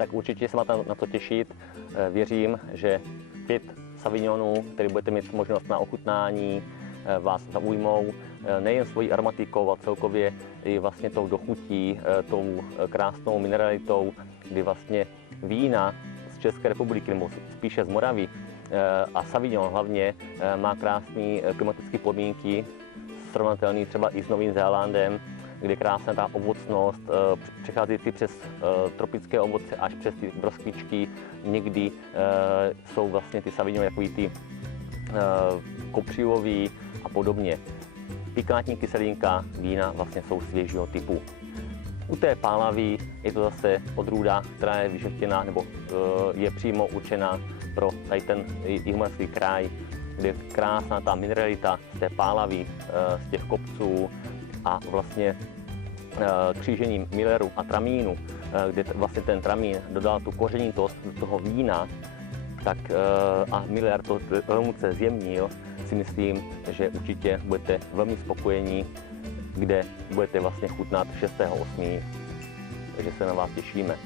tak určitě se máte na to těšit. Věřím, že 5 Sauvignonů, které budete mít možnost na ochutnání, vás zaujmou nejen svojí aromatikou, ale celkově i vlastně tou dochutí, tou krásnou mineralitou, kdy vlastně vína z České republiky, nebo spíše z Moravy, a Sauvignon hlavně má krásné klimatické podmínky, srovnatelný třeba i s Novým Zélandem, kde krásná ta ovocnost, přecházející přes tropické ovoce až přes ty broskvičky. Někdy jsou vlastně ty Sauvignony takový ty kopřivový a podobně. Pikantní kyselinka vína vlastně jsou svěžího typu. U té pálavy je to zase odrůda, která je vyžehtěná nebo je přímo určená pro tady ten jihomoravský kraj, kde je krásná ta mineralita z té pálavy, z těch kopců a vlastně křížením Milleru a tramínu, kde vlastně ten tramín dodal tu kořenitost do toho vína, tak a Miller to velmi zjemnil, si myslím, že určitě budete velmi spokojení, kde budete vlastně chutnat 6.8. Takže se na vás těšíme.